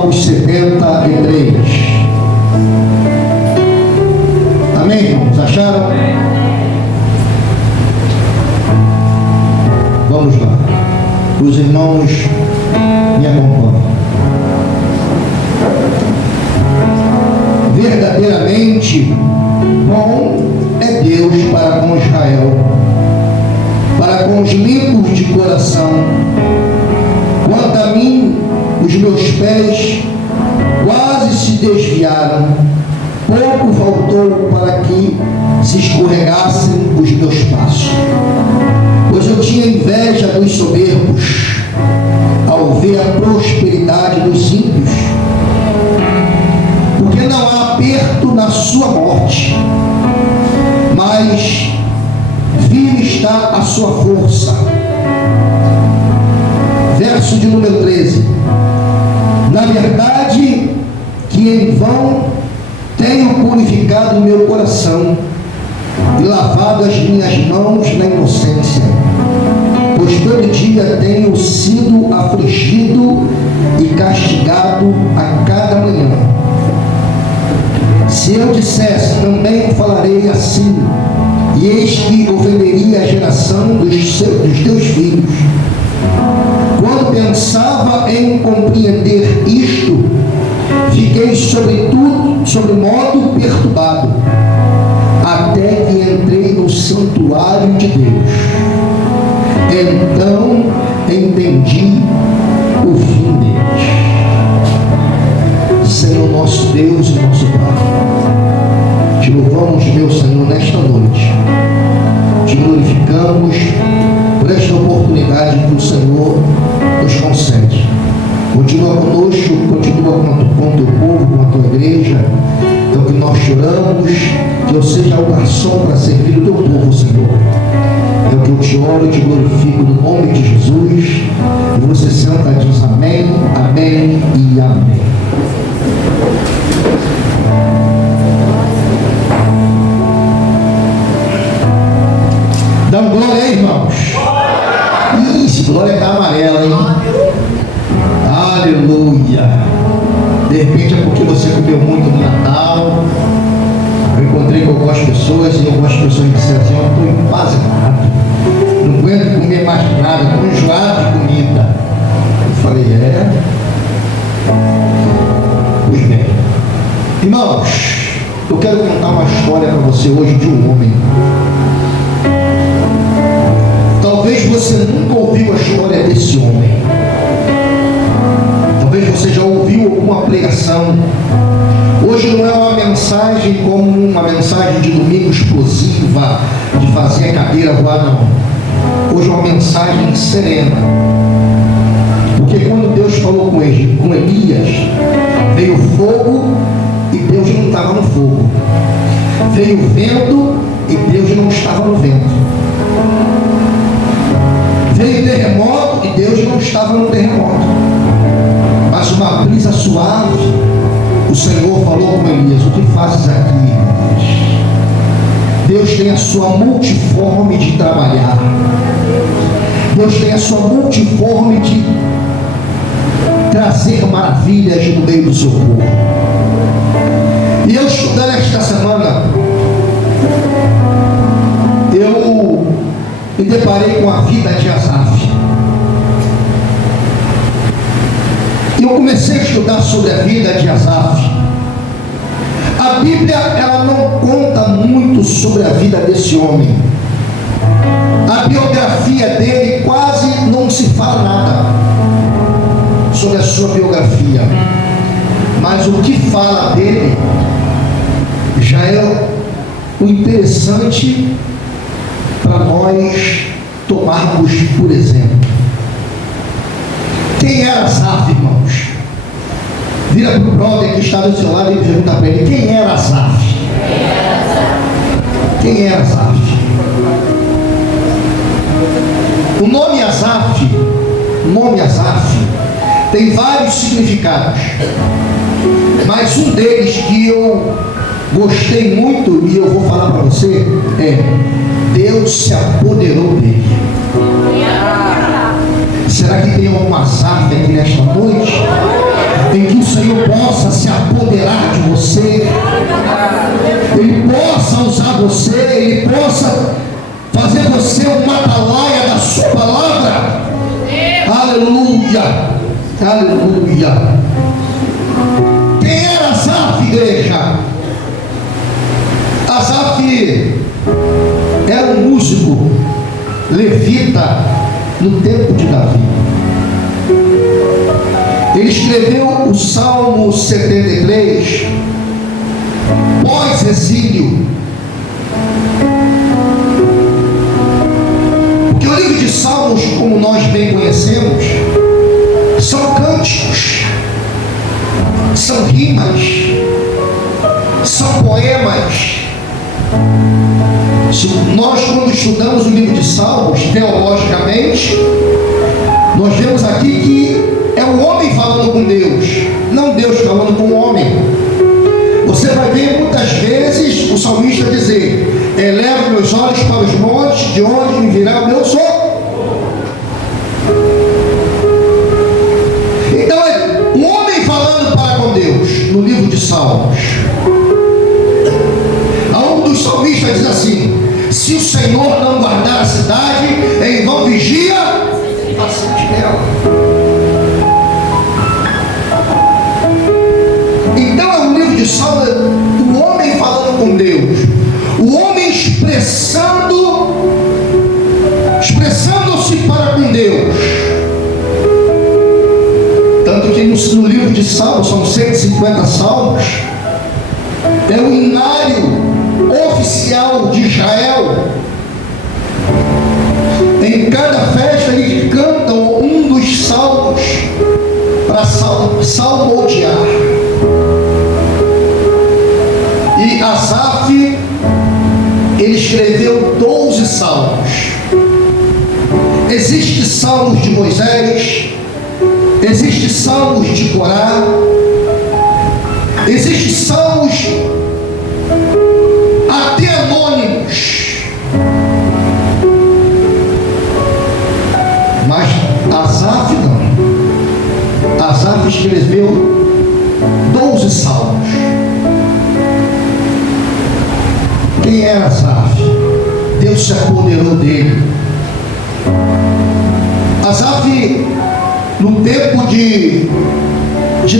Salmos 73. Amém, irmãos? Acharam? Vamos lá. Os irmãos me acompanham. Verdadeiramente bom é Deus para com Israel, para com os limpos de coração. Quanto a mim, os meus pés quase se desviaram, pouco faltou para que se escorregassem os meus passos. Pois eu tinha inveja dos soberbos, ao ver a prosperidade dos ímpios, porque não há aperto na sua morte, mas firme está a sua força. Verso de número 13. Na verdade, que em vão tenho purificado o meu coração e lavado as minhas mãos na inocência, pois todo dia tenho sido afligido e castigado a cada manhã. Se eu dissesse, também falarei assim, e eis que ofenderia a geração dos teus filhos. Quando pensava em compreender isto, fiquei sobremodo perturbado, até que entrei no santuário de Deus. Então entendi o fim deles. Senhor nosso Deus e nosso Pai, te louvamos, meu Senhor, nesta noite. Te glorificamos por esta oportunidade que o Senhor nos concede. Continua conosco, continua com o teu povo, com a tua igreja. É o que nós choramos, que eu seja o garçom para servir o teu povo, Senhor. É o que eu te oro e te glorifico no nome de Jesus. E você senta e diz amém, amém e amém. Dá glória aí, irmãos. Isso, glória está amarela, hein? Aleluia. De repente é porque você comeu muito no Natal. Eu encontrei com algumas pessoas e algumas pessoas disseram assim: eu estou empazado, não aguento comer mais nada, estou enjoado de comida. Eu falei: pois bem, irmãos, eu quero contar uma história para você hoje de um homem. Talvez você nunca ouviu a história desse homem. Talvez você já ouviu alguma pregação. Hoje não é uma mensagem como uma mensagem de domingo explosiva, de fazer a cadeira voar, não. Hoje é uma mensagem serena. Porque quando Deus falou com Elias, veio fogo e Deus não estava no fogo. Veio vento e Deus não estava no vento. Veio terremoto e Deus não estava no terremoto. Mas uma brisa suave, o Senhor falou com Elias: o que fazes aqui, Elias? Deus tem a sua multiforme de trabalhar. Deus tem a sua multiforme de trazer maravilhas no meio do seu povo. E eu estudando esta semana, eu me deparei com a vida de Asaf. E eu comecei a estudar sobre a vida de Asaf. A Bíblia, ela não conta muito sobre a vida desse homem. A biografia dele quase não se fala nada sobre a sua biografia. Mas o que fala dele já é o interessante para nós tomarmos por exemplo. Quem era Asaf, irmãos? Vira para o brother que está do seu lado e pergunta para ele: quem era Asaf? Quem era Asaf? O nome Asaf tem vários significados, mas um deles que eu gostei muito e eu vou falar para você é: Deus se apoderou dele. Será que tem algum Asaf aqui nesta noite em que o Senhor apoderar de você, Ele possa usar você, Ele possa fazer você uma atalaia da sua palavra. Aleluia, aleluia. Quem era Asaf, igreja? Asaf era um músico levita no tempo de Davi. Ele escreveu o Salmo 73 pós-exílio. Porque o livro de Salmos, como nós bem conhecemos, são cânticos, são rimas, são poemas. Nós, quando estudamos o livro de Salmos, teologicamente, nós vemos aqui que é o homem falando com Deus, não Deus falando com o homem. Você vai ver muitas vezes o salmista dizer: elevo meus olhos para os montes, de onde me virá o meu socorro. Então é um homem falando para com Deus no livro de Salmos. Um dos salmistas diz assim: se o Senhor não guardar a cidade, em vão vigia a sentinela. Então é um livro de Salmos do homem falando com Deus, o homem expressando-se para com Deus. Tanto que no livro de Salmos, são 150 salmos, é o hinário oficial de Israel. Em cada festa eles cantam um dos salmos para salmodiar. E Asaf, ele escreveu 12 salmos. Existem salmos de Moisés, existem salmos de Corá, existem salmos até anônimos. Mas Asaf não. Asaf escreveu 12 salmos. Quem era Asaf? Deus se apoderou dele. Asaf, no tempo de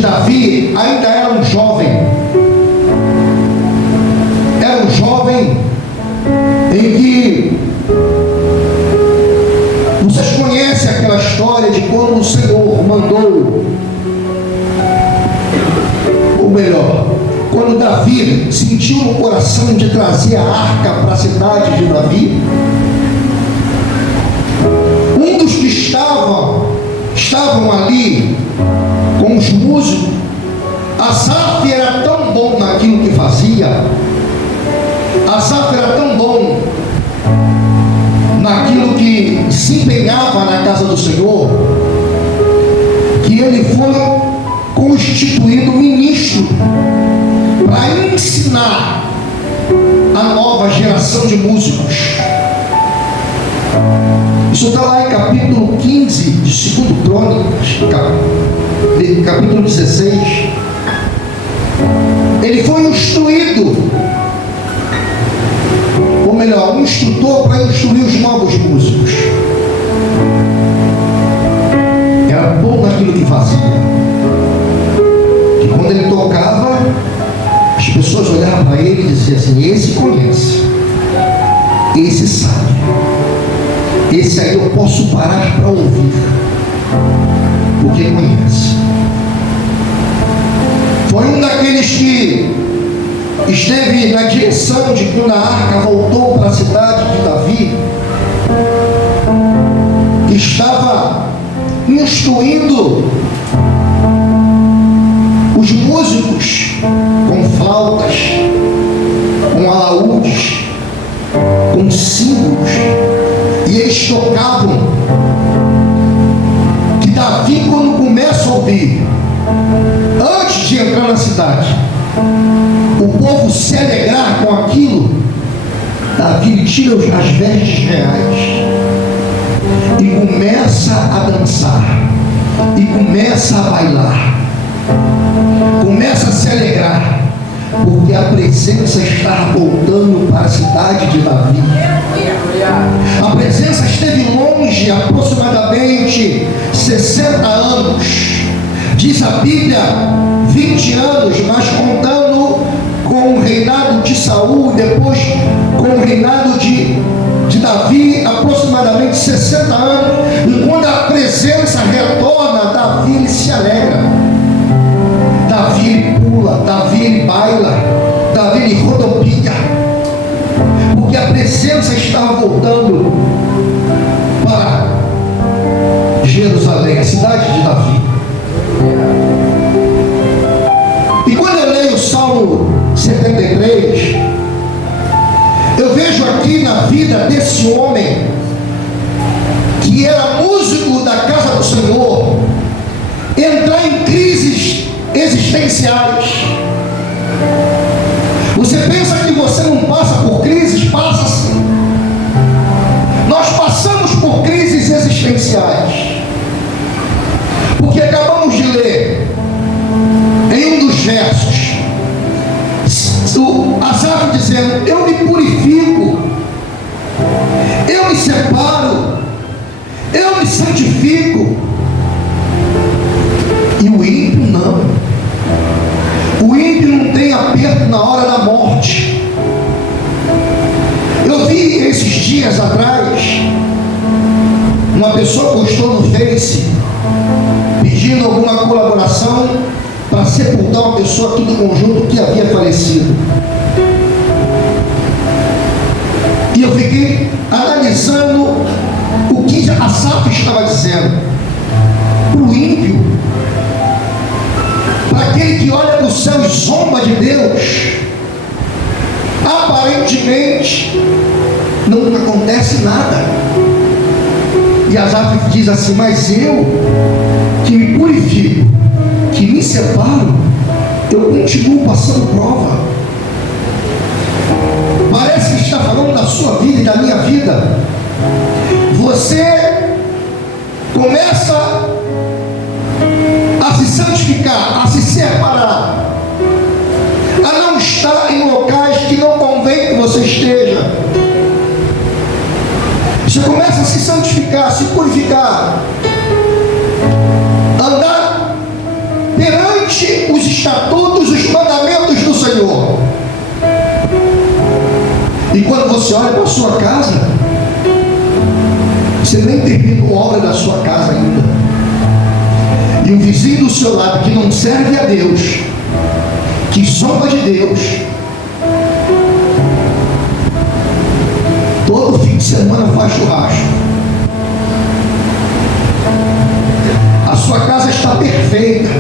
Davi, ainda era um jovem. Era um jovem em que vocês conhecem aquela história de quando o Senhor mandou, ou melhor, quando Davi sentiu no coração de trazer a arca para a cidade de Davi. Um dos que estavam ali com os músicos, Asaf era tão bom naquilo que fazia, Asaf era tão bom naquilo que se empenhava na casa do Senhor, que ele foi constituído ministro para ensinar a nova geração de músicos. Isso está lá em capítulo 15 de 2 Crônicas, capítulo 16. Ele foi instruído, ou melhor, um instrutor para instruir os novos músicos. Era bom naquilo que fazia, que quando ele tocava, as pessoas olhavam para ele e diziam assim: esse conhece, esse sabe, esse aí eu posso parar para ouvir, porque conhece. Foi um daqueles que esteve na direção de quando a arca voltou para a cidade de Davi, que estava instruindo os músicos com flautas, com alaúdes, com símbolos, e eles tocavam. Que Davi, quando começa a ouvir, antes de entrar na cidade, o povo se alegrar com aquilo, Davi tira as vestes reais e começa a dançar, e começa a bailar, Começa a se alegrar, porque a presença está voltando para a cidade de Davi. A presença esteve longe aproximadamente 60 anos. Diz a Bíblia 20 anos, mas contando com o reinado de Saul, depois com o reinado de Davi, aproximadamente 60 anos. E quando a presença retorna, Davi ele se alegra, Davi ele pula, Davi ele baila, Davi ele rodopia, porque a presença estava voltando para Jerusalém, a cidade de Davi. E quando eu leio o Salmo 73, eu vejo aqui na vida desse homem, que era músico da casa do Senhor, entrar em crises existenciais. Você pensa que você não passa por crises? Passa sim. Nós passamos por crises existenciais, porque acabamos de ler em um dos versos o Asaf dizendo: eu me purifico, eu me separo, eu me santifico. E o ímpio não. O ímpio não tem aperto na hora da morte. Eu vi esses dias atrás, uma pessoa postou no Face pedindo alguma colaboração para sepultar uma pessoa aqui do conjunto que havia falecido. E eu fiquei analisando o que Asaf estava dizendo. Para o ímpio, para aquele que olha para o céu e zomba de Deus, aparentemente não acontece nada. E Asaf diz assim: mas eu que me purifico, que me separo, eu continuo passando prova. Parece que está falando da sua vida e da minha vida. Você começa a se santificar, a se separar, a não estar em locais que não convém que você esteja. Você começa a se santificar, a se purificar, andar perante os estatutos, os mandamentos do Senhor. E quando você olha para a sua casa, você nem terminou a obra da sua casa ainda. E o vizinho do seu lado que não serve a Deus, que zomba de Deus, todo fim de semana faz churrasco. A sua casa está perfeita.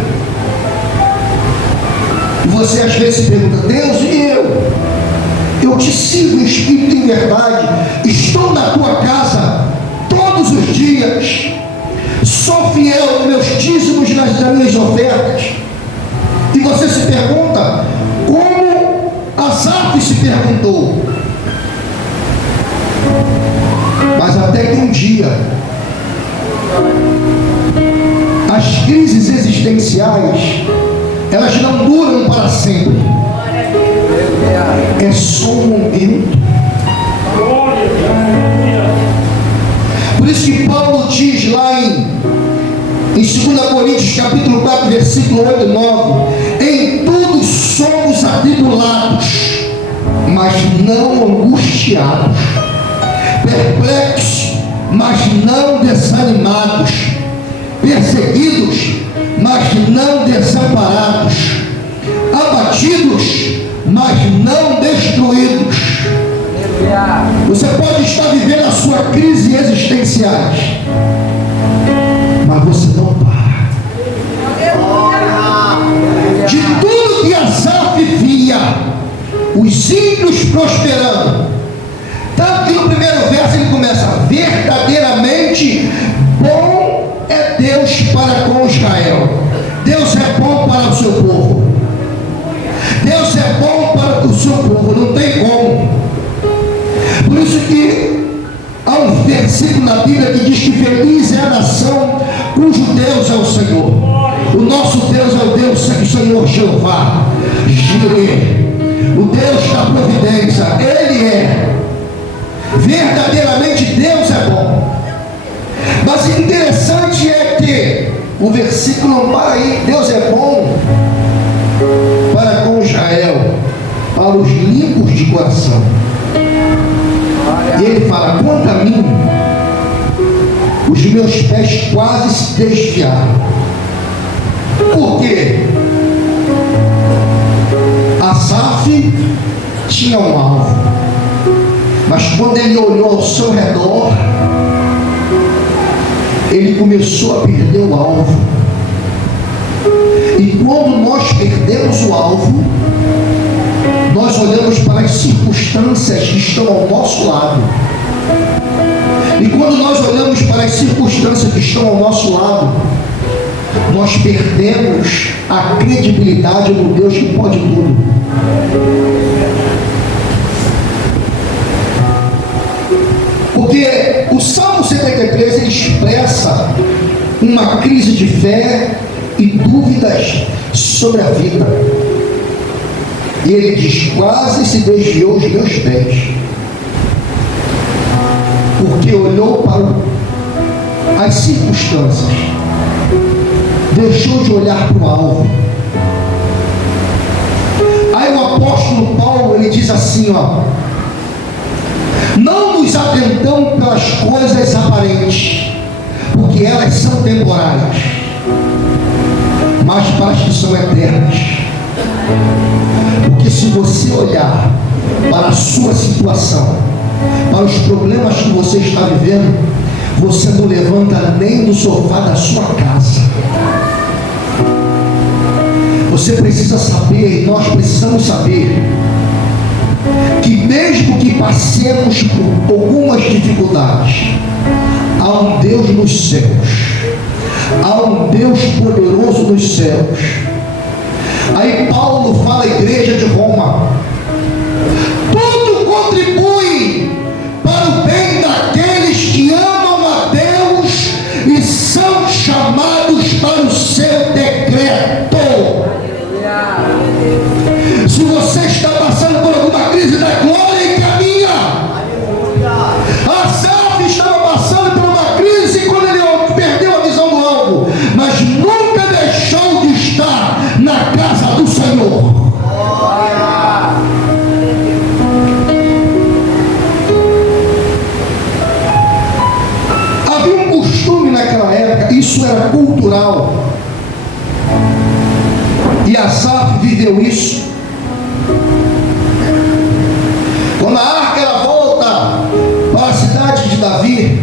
E você às vezes se pergunta: Deus, e eu? Eu te sigo em espírito e em verdade, estou na tua casa todos os dias, sou fiel nos meus dízimos, nas minhas ofertas. E você se pergunta, como Asaf se perguntou. Mas até que um dia, as crises existenciais, elas não duram para sempre. É só um momento. Por isso que Paulo diz lá em 2 Coríntios capítulo 4, versículo 8 e 9: em tudo somos atribulados, mas não angustiados, perplexos, mas não desanimados, perseguidos, mas não desamparados, abatidos, mas não destruídos. Você pode estar vivendo a sua crise existenciais, mas você não para. De tudo que Asaf via, os ímpios prosperando, tanto que no primeiro verso ele começa: verdadeiramente bom é Deus para com Israel. Deus é bom para o seu povo. Deus é bom para o seu povo, não tem como. Por isso que há um versículo na Bíblia que diz que feliz é a nação cujo Deus é o Senhor. O nosso Deus é o Deus do Senhor Jeová Jireh, o Deus da providência. Ele é verdadeiramente, Deus é bom. Mas o interessante é que o versículo não para aí. Deus é bom para com Israel, para os limpos de coração. E ele fala: quanto a mim, os meus pés quase se desviaram. Por quê? Asaf tinha um alvo, mas quando ele olhou ao seu redor, ele começou a perder o alvo. E quando nós perdemos o alvo, nós olhamos para as circunstâncias que estão ao nosso lado. E quando nós olhamos para as circunstâncias que estão ao nosso lado, nós perdemos a credibilidade no Deus que pode tudo. Porque o Salmo 73 ele expressa uma crise de fé e dúvidas sobre a vida. E ele diz: quase se desviou os meus pés, porque olhou para as circunstâncias, deixou de olhar para o alvo. Aí o apóstolo Paulo ele diz assim, não nos atentamos pelas coisas aparentes, porque elas são temporárias, mas para as que são eternas. Porque se você olhar para a sua situação, para os problemas que você está vivendo, você não levanta nem do sofá da sua casa. Você precisa saber, nós precisamos saber, que mesmo que passemos por algumas dificuldades, há um Deus nos céus, há um Deus poderoso nos céus. Aí Paulo fala à igreja de Roma: tudo contribui para o bem daqueles que amam a Deus e são chamados para o seu decreto. Se você está passando por alguma crise da glória, encaminha. Asaf estava passando por uma crise quando ele perdeu a visão do alvo, mas nunca deixou de estar na casa do Senhor. Havia um costume naquela época, isso era cultural, e Asaf viveu isso. Quando a arca ela volta para a cidade de Davi,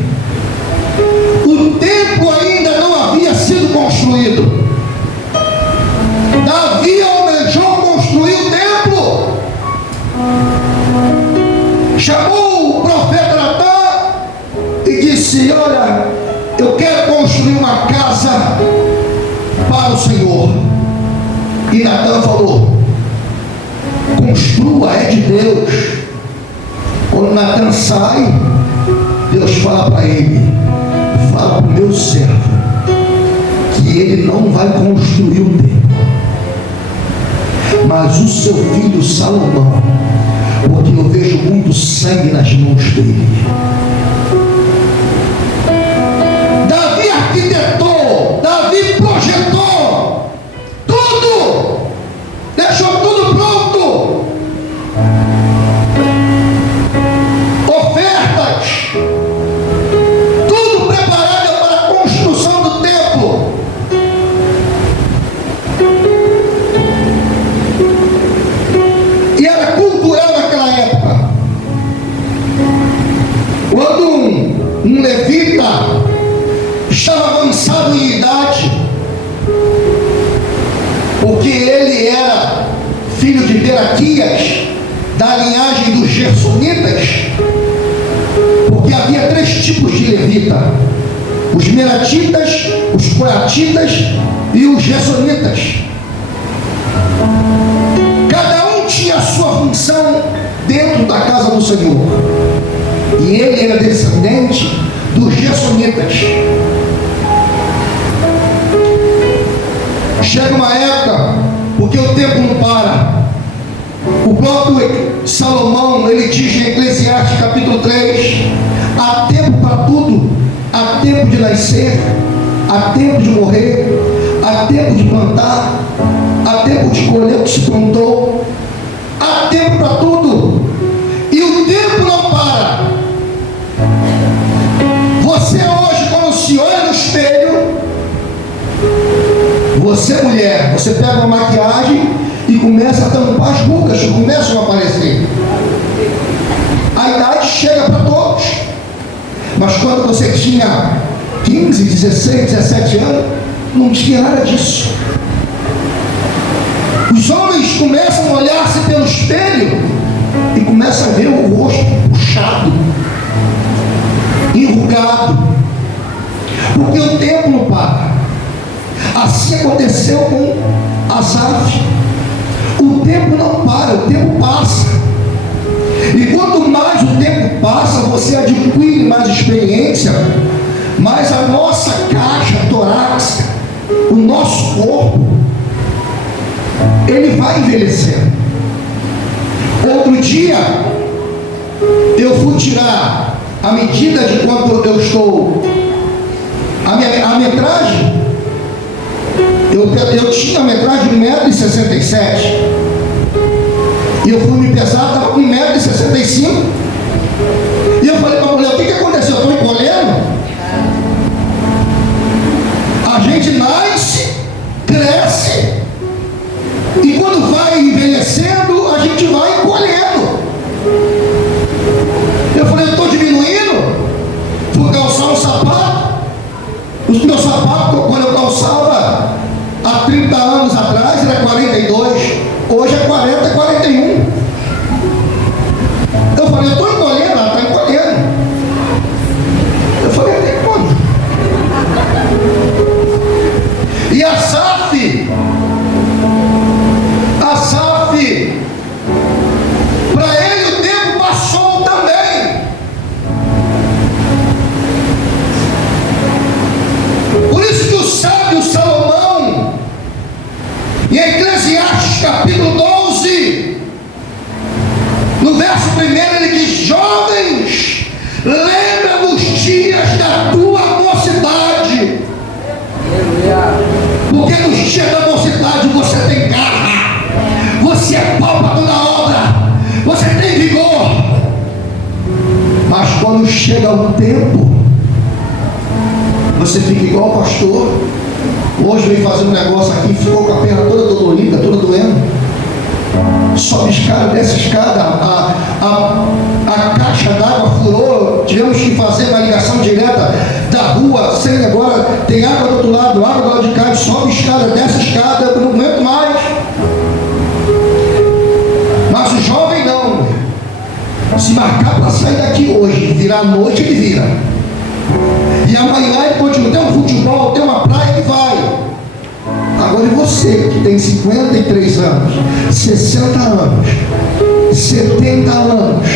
o templo ainda não havia sido construído. Davi almejou construir o templo, chamou o profeta Natã e disse: olha, eu quero construir uma casa para o Senhor. E Natã falou: construa, é de Deus. Quando Natã sai, Deus fala para ele: fala para o meu servo que ele não vai construir o templo, mas o seu filho Salomão, porque eu vejo muito sangue nas mãos dele. Davi arquitetou, Davi projetou tudo, deixou tudo pronto, ofertas, tudo preparado para a construção do templo. E era cultural naquela época. Quando um levita estava avançado em idade, porque ele era filho de Beraquias, da linhagem dos Gersonitas, porque havia 3 tipos de levita: os Meratitas, os Coratitas e os Gersonitas. Cada um tinha a sua função dentro da casa do Senhor, e ele era descendente dos Gersonitas. chega uma época, porque o tempo não para. O próprio Salomão, ele diz em Eclesiastes capítulo 3, há tempo para tudo, há tempo de nascer, há tempo de morrer, há tempo de plantar, há tempo de colher o que se plantou, há tempo para tudo, e o tempo não para. Você hoje, quando se olha no espelho, você mulher, você pega uma maquiagem e começa a tampar as rugas que começam a aparecer. A idade chega para todos, mas quando você tinha 15, 16, 17 anos, não tinha nada disso. Os homens começam a olhar-se pelo espelho e começam a ver o rosto puxado, enrugado, porque o tempo não para. Assim aconteceu com Asaf. O tempo não para, o tempo passa. E quanto mais o tempo passa, você adquire mais experiência, mas a nossa caixa torácica, o nosso corpo, ele vai envelhecendo. Outro dia, eu fui tirar a medida de quanto eu estou, a metragem. Eu tinha a metragem de 1,67 m. E eu fui me pesar, estava com 1,65 m. E eu falei para a mulher, o que aconteceu? Eu estou encolhendo? A gente nasce, cresce, e quando vai envelhecendo, a gente vai encolhendo. Eu falei, eu estou diminuindo? Fui calçar um sapato. Os meus sapatos, quando eu calçava há 30 anos atrás, era 42. Hoje é 40, 41. Eu falei, eu estou encolhendo, ela está encolhendo. Eu falei, até quando? E Asaf, para ele o tempo passou também. Por isso que o sábio Salomão, em Eclesiastes capítulo 12, no verso 1, ele diz: jovens, lembra dos dias da tua mocidade, porque nos dias da mocidade você tem garra, você é pau para toda obra, você tem vigor. Mas quando chega o tempo, você fica igual o pastor. Hoje veio fazer um negócio aqui, ficou com a perna toda dolorida, toda doendo. Sobe escada, desce escada, a caixa d'água furou, tivemos que fazer uma ligação direta da rua, sem agora, tem água do outro lado, água do lado de cá, sobe escada, desce escada, eu não aguento mais. Mas o jovem não. Se marcar para sair daqui hoje, virar a noite, ele vira. E amanhã ele continua, tem um futebol, tem uma praia, ele vai. Agora e você que tem 53 anos, 60 anos, 70 anos,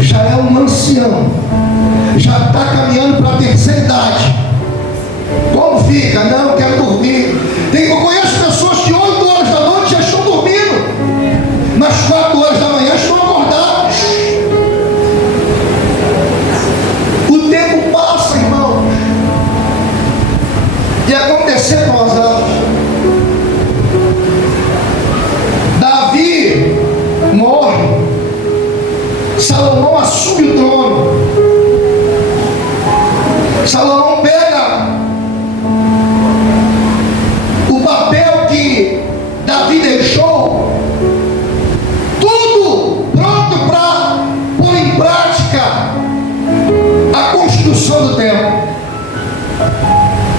já é um ancião, já está caminhando para a terceira idade. Como fica? Não, quero dormir. Eu conheço pessoas que 8 horas da noite já estão dormindo, mas 4 horas da manhã estão acordados. O tempo passa, irmão. E aconteceu com Asaf. Davi morre, Salomão assume o trono. Salomão pega o papel que Davi deixou, tudo pronto para pôr em prática a construção do templo.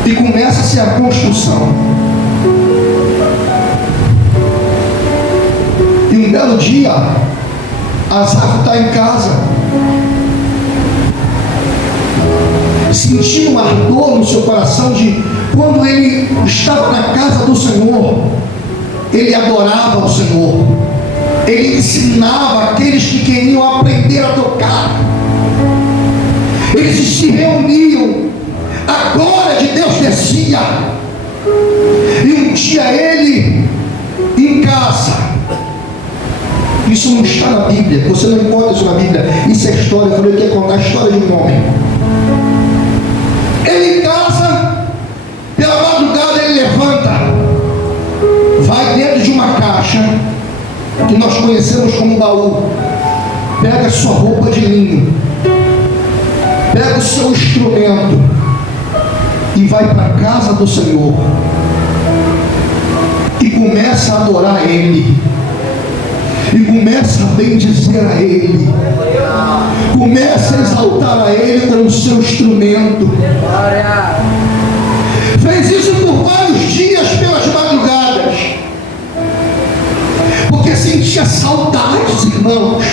E começa-se a construção. E um belo dia, Asaf está em casa, sentindo um ardor no seu coração de quando ele estava na casa do Senhor, ele adorava o Senhor, ele ensinava aqueles que queriam aprender a tocar, eles se reuniam, a glória de Deus descia, E um dia ele, em casa, isso não está na Bíblia, você não encontra isso na Bíblia, isso é história. Eu falei que ia contar a história de um homem. Ele em casa, pela madrugada ele levanta, vai dentro de uma caixa que nós conhecemos como baú, pega sua roupa de linho, pega o seu instrumento e vai para a casa do Senhor e começa a adorar Ele, e começa a bendizer a Ele, começa a exaltar a Ele com o seu instrumento. Fez isso por vários dias pelas madrugadas, porque sentia saudades, irmãos.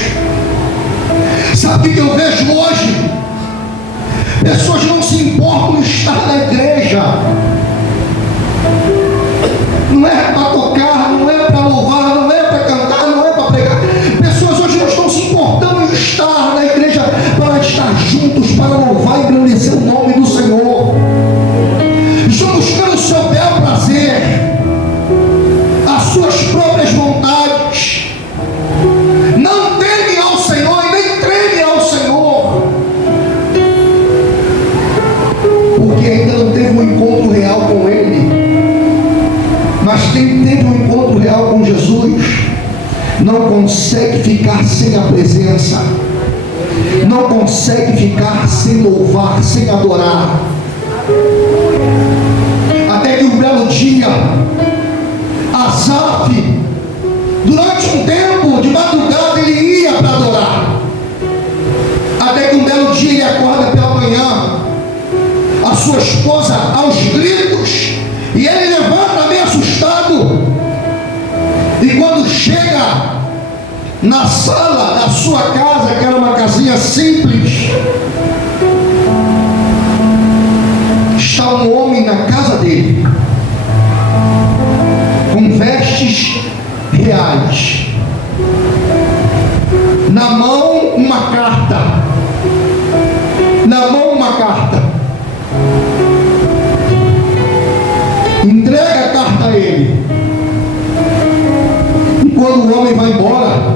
Sabe o que eu vejo hoje? Pessoas não se importam em estar na igreja. Não é para tocar, não é para louvar, não é para cantar, não é para pregar. Pessoas hoje não estão se importando em estar na igreja para estar juntos, para louvar e engrandecer o nome do Senhor. Estão buscando o seu bel prazer, as suas próprias vontades. Não temem ao Senhor e nem tremem ao Senhor, porque ainda não teve um encontro real com Ele. Mas quem teve um encontro real com Jesus não consegue ficar sem a presença, não consegue ficar sem louvar, sem adorar. Até que um belo dia, Asaf, durante um tempo de madrugada, ele ia para adorar. Até que um belo dia ele acorda pela manhã, a sua esposa aos gritos, e ele levanta meio assustado. E quando chega na sala da sua casa, que era uma casinha simples, está um homem na casa dele, com vestes reais, na mão uma carta, entrega a carta a ele. E quando o homem vai embora,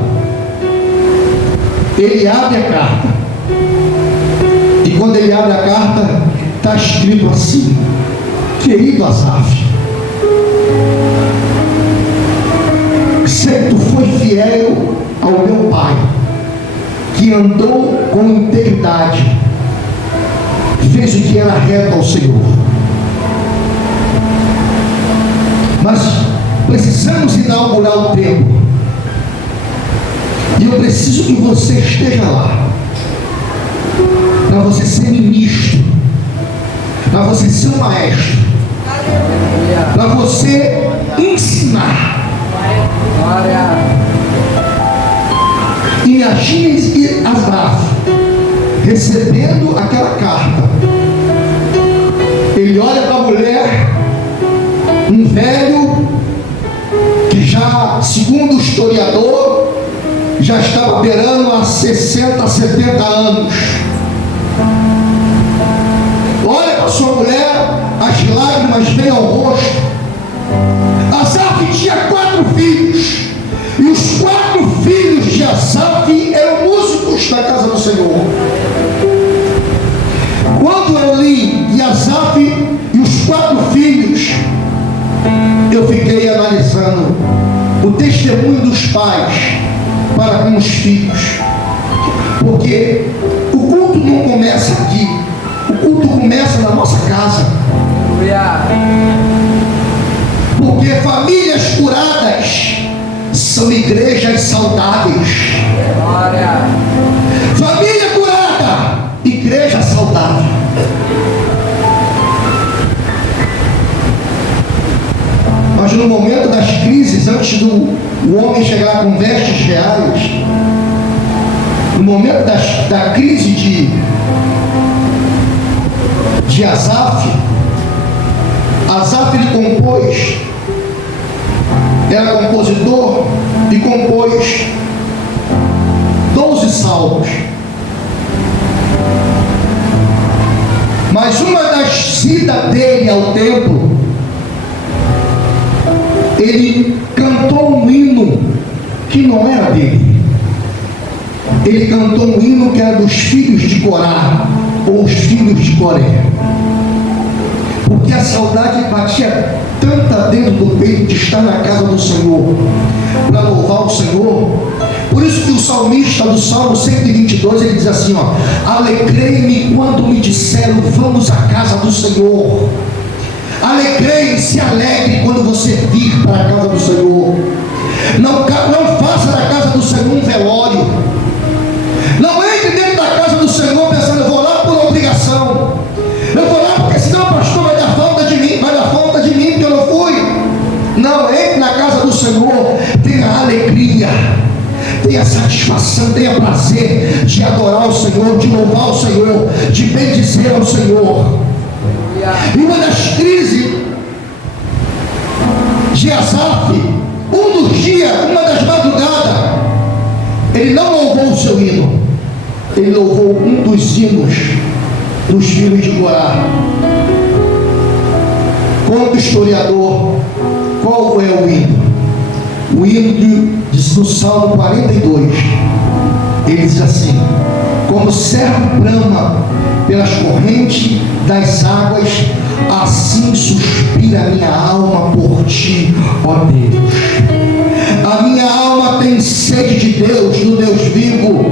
ele abre a carta, e quando ele abre a carta, está escrito assim: querido Asaf, sei que tu foi fiel ao meu pai, que andou com integridade, fez o que era reto ao Senhor. Mas precisamos inaugurar o templo, e eu preciso que você esteja lá, para você ser ministro, para você ser um maestro, para você ensinar. Imagine Asaf recebendo aquela carta. Ele olha para a mulher, um velho que já, segundo o historiador, já estava beirando a 60, 70 anos. Olha para sua mulher, as lágrimas vêm ao rosto. Asaf tinha 4 filhos, e os 4 filhos de Asaf eram músicos da casa do Senhor. Quando eu li de Asaf e os 4 filhos, eu fiquei analisando o testemunho dos pais para com os filhos, porque o culto não começa aqui, o culto começa na nossa casa. Porque famílias curadas são igrejas saudáveis. Família curada, igreja saudável. Mas no momento das crises, antes do homem chegar com vestes reais, no momento da crise de Asaf, ele compôs, era compositor e compôs 12 salmos. Mas uma das idas dele ao templo ele cantou um hino que não era dele. Ele cantou um hino que era dos filhos de Corá, ou os filhos de Coré. Porque a saudade batia tanta dentro do peito de estar na casa do Senhor, para louvar o Senhor. Por isso que o salmista do Salmo 122, ele diz assim, ó: alegrei-me quando me disseram, vamos à casa do Senhor. Alegrei-me, se alegre quando você vir para a casa do Senhor. Não faça da casa do Senhor um velório. Não entre dentro da casa do Senhor pensando, eu vou lá por obrigação, eu vou lá porque senão o pastor vai dar falta de mim porque eu não fui. Não, entre na casa do Senhor, tenha alegria, tenha satisfação, tenha prazer de adorar o Senhor, de louvar o Senhor, de bendizer ao Senhor. E uma das crises de Asaf, um dos dias, uma das madrugadas, ele não louvou o seu hino, ele louvou um dos hinos dos filhos de Corá. Conta o historiador qual é o hino. O hino do Salmo 42, ele diz assim: como servo brama pelas correntes das águas, assim suspira a minha alma por ti, ó Deus. A minha alma tem sede de Deus, do Deus vivo.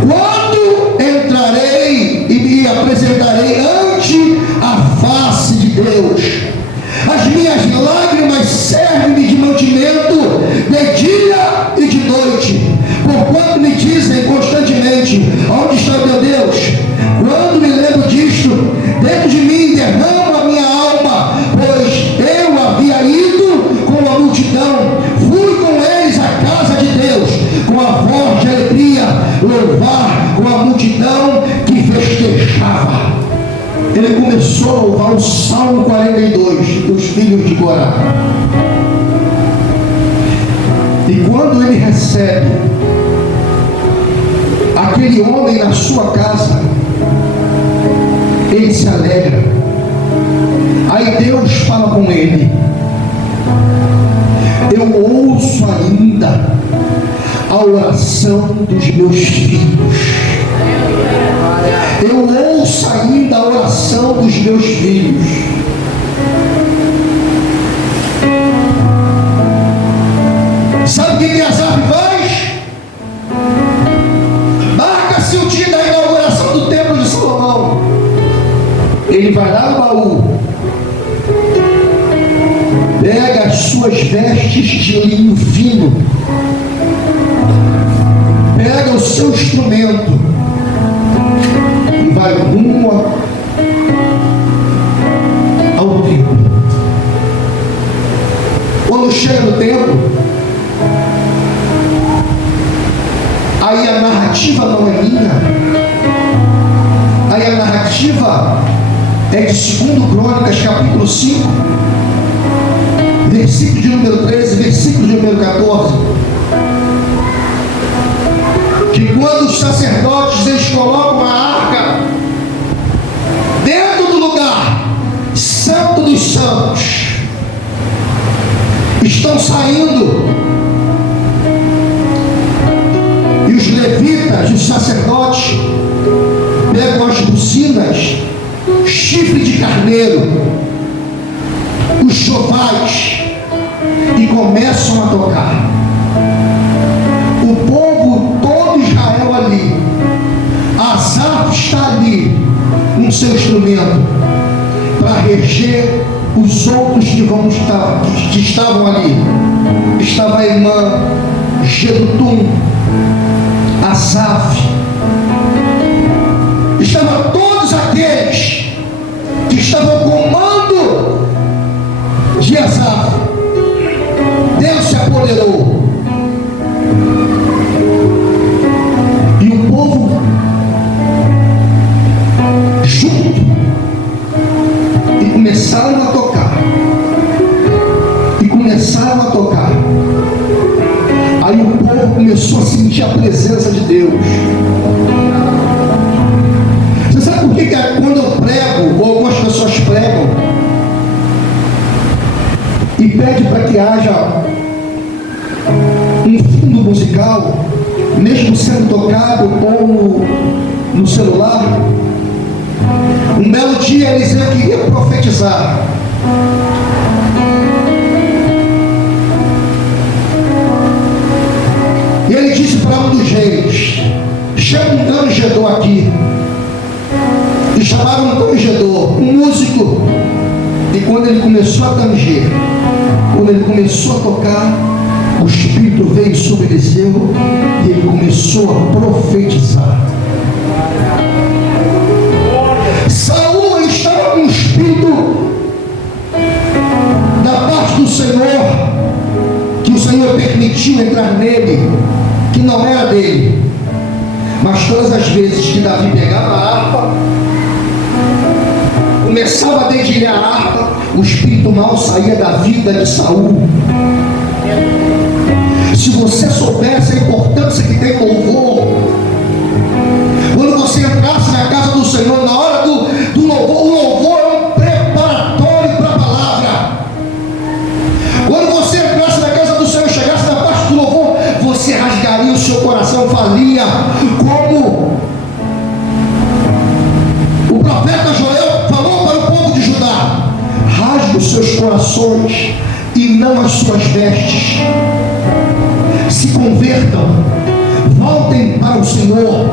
Quando entrarei e me apresentarei ante a face de Deus? As minhas lágrimas servem-me de mantimento de dia e de noite, porquanto me dizem constantemente: onde está teu Deus? Quando me lembro disto, dentro de mim derramo a minha alma, pois eu havia ido com a multidão, fui com eles à casa de Deus, com a voz de alegria, louvar com a multidão que festejava. Ele começou a louvar o Salmo 42 dos filhos de Corá. E quando ele recebe aquele homem na sua casa, ele se alegra. Aí Deus fala com ele: eu ouço ainda a oração dos meus filhos. Eu ouço ainda a oração dos meus filhos. Sabe o que Asaf faz? Marca-se o dia da inauguração do templo de Salomão. Ele vai lá no baú, pega as suas vestes de linho fino, pega o seu instrumento e vai rumo ao templo. Quando chega no templo, aí a narrativa não é minha, aí a narrativa é de 2 Crônicas, capítulo 5, versículo de número 13, versículo de número 14, que quando os sacerdotes eles colocam a arca dentro do lugar santo dos santos, estão saindo, e os levitas, os sacerdotes, pegam as buzinas, chifre de carneiro, os chofais, e começam a tocar. O povo, todo Israel ali, Asaf está ali com seu instrumento para reger os outros que estavam ali. Estava a irmã Jedutum, Asaf, estavam todos aqueles que estavam ao comando de Asaf. Deus se apoderou e o povo junto e começaram a tocar Aí o povo começou a sentir a presença de Deus. Você sabe por que quando eu prego, ou algumas pessoas pregam e pede para que haja um fundo musical, mesmo sendo tocado ou no celular. Um belo dia Eliseu queria profetizar. E ele disse para um dos reis: chama um tangedor aqui. E chamaram um tangedor, um músico. E quando ele começou a tanger, quando ele começou a tocar, o Espírito veio sobre Eliseu e ele começou a profetizar. Saul estava com o Espírito da parte do Senhor, que o Senhor permitiu entrar nele, que não era dele. Mas todas as vezes que Davi pegava a harpa, começava a dedilhar a harpa, o espírito mau saía da vida de Saul. Se você soubesse a importância que tem louvor, quando você entrasse na casa do Senhor, na hora do louvor, o louvor é um preparatório para a palavra. Quando você entrasse na casa do Senhor, chegasse na parte do louvor, você rasgaria o seu coração, falia como o profeta Joel falou para o povo de Judá: rasgue os seus corações e não as suas vestes. Se convertam, voltem para o Senhor.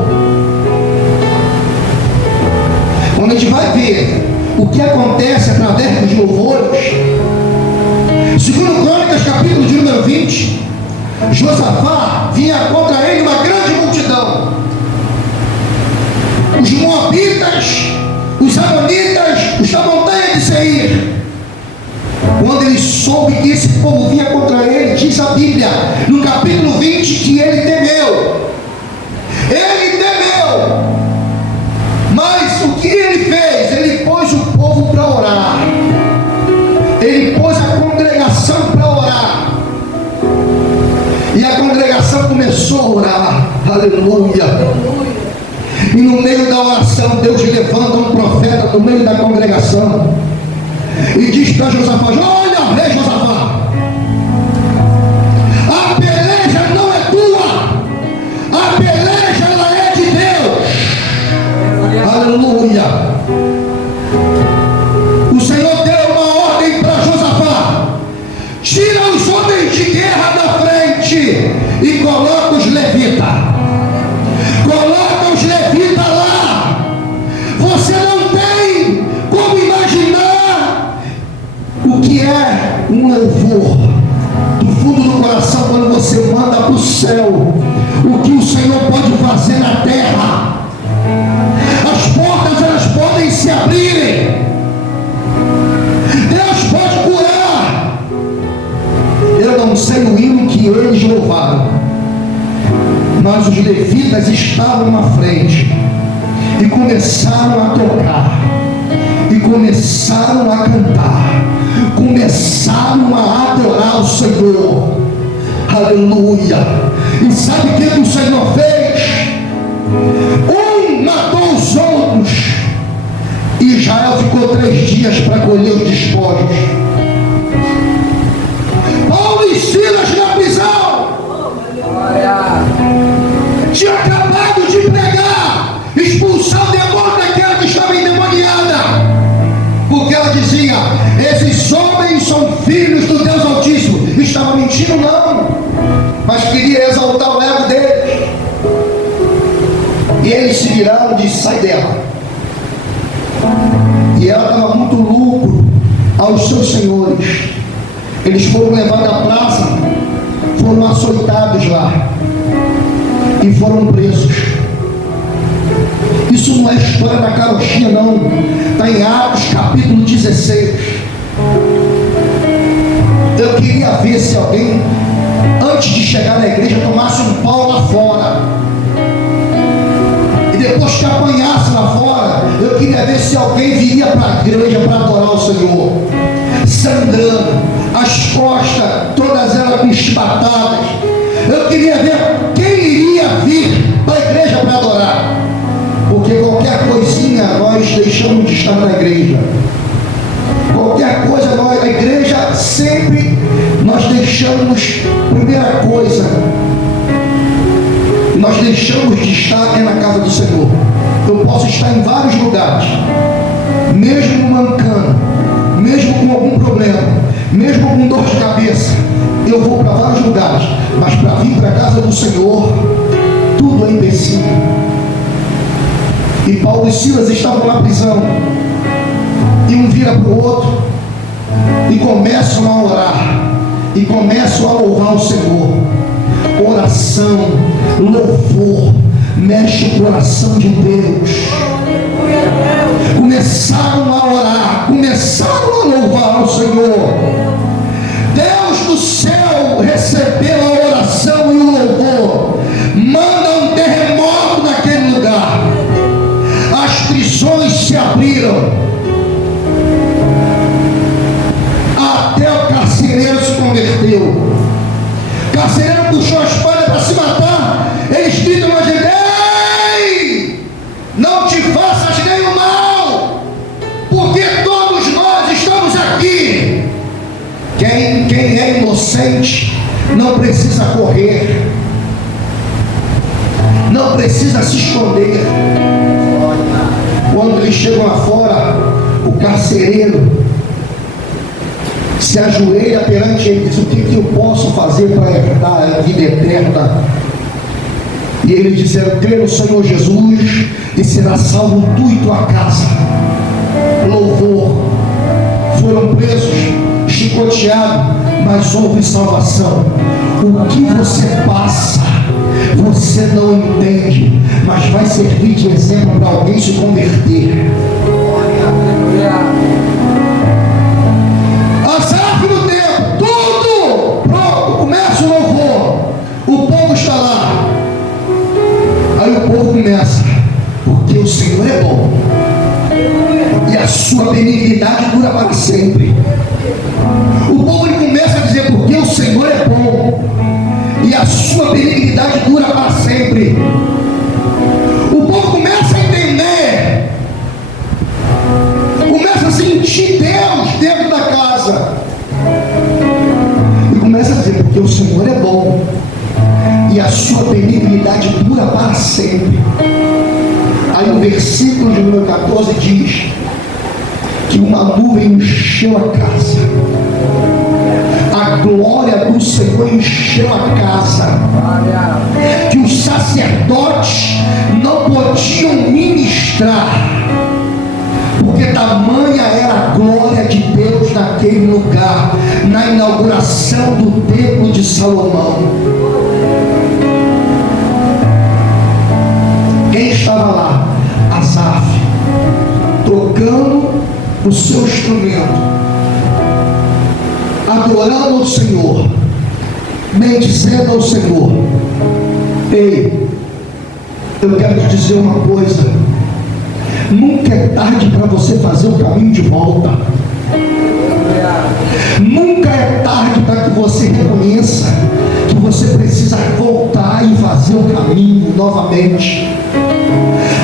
Quando a gente vai ver o que acontece através dos louvores, segundo Crônicas, capítulo de número 20, Josafá vinha contra ele uma grande multidão. Os moabitas, os amonitas, os da montanha de Seir. Quando ele soube que esse povo vinha contra ele, diz a Bíblia, no capítulo 20, que ele temeu. Ele temeu. Mas o que ele fez? Ele pôs o povo para orar. Ele pôs a congregação para orar. E a congregação começou a orar. Aleluia. E no meio da oração, Deus levanta um profeta no meio da congregação e diz para Josafá: olha, rei Josafá, a peleja não é tua, a peleja ela é de Deus. Aleluia. O Senhor deu uma ordem para Josafá: tira os homens de guerra da frente e coloca os levitas. Coloca os levitas lá. Você não tem como imaginar o que é um louvor do fundo do coração, quando você manda para o céu o que o Senhor pode fazer na terra. As portas elas podem se abrirem. Deus pode curar. Eu não sei o hino que eles louvaram, mas os levitas estavam na frente e começaram a tocar, e começaram a cantar, começaram a adorar o Senhor. Aleluia. E sabe o que o Senhor fez? Um matou os outros, e Israel ficou 3 dias para colher os despojos. Paulo e Silas na prisão, tinha acabado de pregar, expulsar o demônio daquela que estava endemoniada, porque ela dizia: esses homens são filhos do Deus Altíssimo. Estava mentindo? Não, mas queria exaltar o ego deles. E eles se viraram e disseram: sai dela. E ela dava muito lucro aos seus senhores. Eles foram levados à praça, foram açoitados lá e foram presos. Isso não é história da carochinha, não. Está em Atos capítulo 16. Eu queria ver se alguém, antes de chegar na igreja, tomasse um pau lá fora, e depois que apanhasse lá fora, eu queria ver se alguém viria para a igreja para adorar o Senhor, sangrando, as costas todas elas com chibatadas. Eu queria ver quem iria vir para a igreja para adorar, porque qualquer coisinha nós deixamos de estar na igreja. qualquer coisa, a igreja sempre nós deixamos, primeira coisa, nós deixamos de estar na casa do Senhor. Eu posso estar em vários lugares, mesmo mancando, mesmo com algum problema, mesmo com dor de cabeça, eu vou para vários lugares, mas para vir para a casa do Senhor, tudo é empecilho. E Paulo e Silas estavam na prisão, e um vira para o outro, e começam a orar, e começam a louvar o Senhor. Oração, louvor, mexe o coração de Deus. Começaram a orar, começaram a louvar o Senhor. Deus do céu recebeu a oração e o louvor, manda um terremoto naquele lugar, as prisões se abriram, até o carcereiro se converteu. O carcereiro puxou a espada para se matar, eles gritam na gente: ei, não te faças nenhum mal, porque todos nós estamos aqui. Quem é inocente não precisa correr, não precisa se esconder. Quando eles chegam lá fora, o carcereiro se ajoelha perante ele e diz: o que eu posso fazer para herdar a vida eterna? E eles disseram: crê no Senhor Jesus e será salvo tu e tua casa. Louvor. Foram presos, chicoteados, mas houve salvação. O que você passa, você não entende, mas vai servir de exemplo para alguém se converter. Asaf no tempo, tudo pronto, começa o louvor, o povo está lá. Aí o povo começa: porque o Senhor é bom e a sua benignidade dura para sempre. O povo ele começa a dizer: porque o Senhor é bom e a sua benignidade dura para sempre. O povo começa a entender, começa a sentir Deus dentro da casa e começa a dizer: porque o Senhor é bom e a sua benignidade dura para sempre. Aí o versículo de número 14 diz que uma nuvem encheu a casa, a glória do Senhor encheu a casa, que os sacerdotes não podiam ministrar, porque tamanha era a glória de Deus naquele lugar, na inauguração do templo de Salomão. Quem estava lá? Asaf, tocando o seu instrumento, adorando ao Senhor, bendizendo ao Senhor. Ei, eu quero te dizer uma coisa: nunca é tarde para você fazer o caminho de volta. Nunca é tarde para que você reconheça que você precisa voltar e fazer o caminho novamente.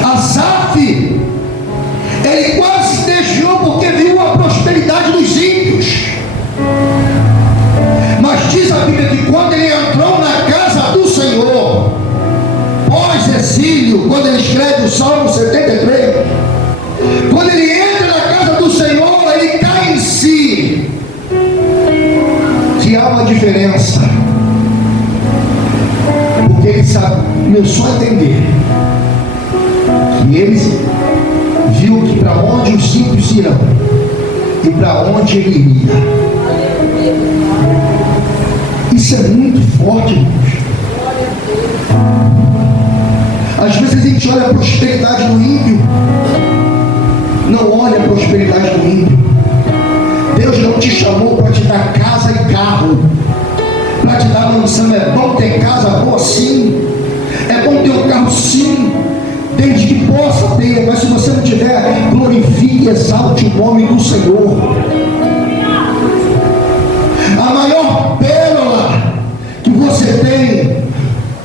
Asaf, ele quase se desviou porque viu a prosperidade dos ímpios, mas diz a Bíblia que quando ele entrou na casa do Senhor, pós-exílio, quando ele escreve o Salmo 73, quando ele entra na casa do Senhor, ele cai em si, que há uma diferença, porque ele sabe, começou a entender que ele viu que para onde os ímpios irão e para onde ele iria. Isso é muito forte, irmãos. Às vezes a gente olha a prosperidade do ímpio, não olha a prosperidade do ímpio. Deus não te chamou para te dar casa e carro, para te dar mansão. É bom ter casa boa, sim, é bom ter um carro, sim, desde que possa ter, mas se você não tiver, glorifique e exalte o nome do Senhor. A maior pérola que você tem,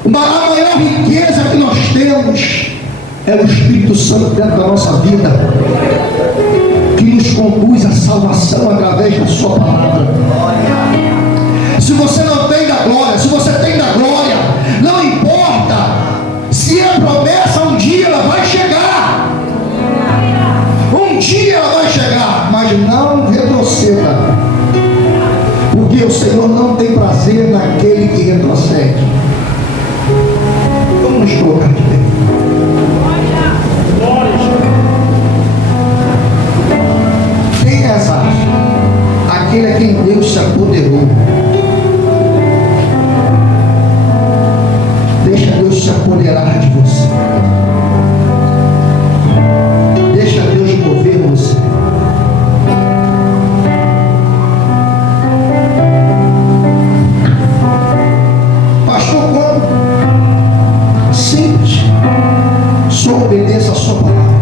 a maior riqueza que nós temos, é o Espírito Santo dentro da nossa vida, que nos conduz à salvação através da sua palavra. Se você não tem da glória, se você tem da glória, não importa se é promessa, um dia ela vai chegar. Um dia ela vai chegar, mas não retroceda, porque o Senhor não tem prazer naquele que retrocede. Vamos nos colocar de pé. Tem azar aquele a quem Deus se apoderou. Deixa Deus se apoderar de você. Deixa Deus mover você. Pastor, como? Simples. Só obedeça a sua palavra.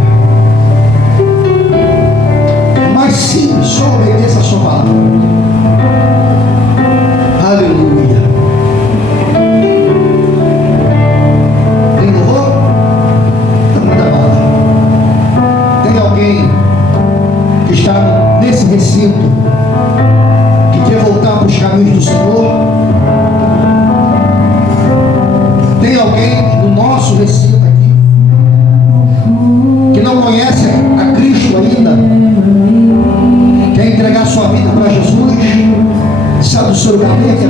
Mas sim, só obedeça a sua palavra. Aleluia. Tem louvor? Então manda bala. Tem alguém que está nesse recinto que quer voltar para os caminhos do Senhor? Tem alguém no nosso recinto aqui que não conhece a Cristo ainda? Quer entregar sua vida para Jesus? Sai do seu lugar, vem aqui.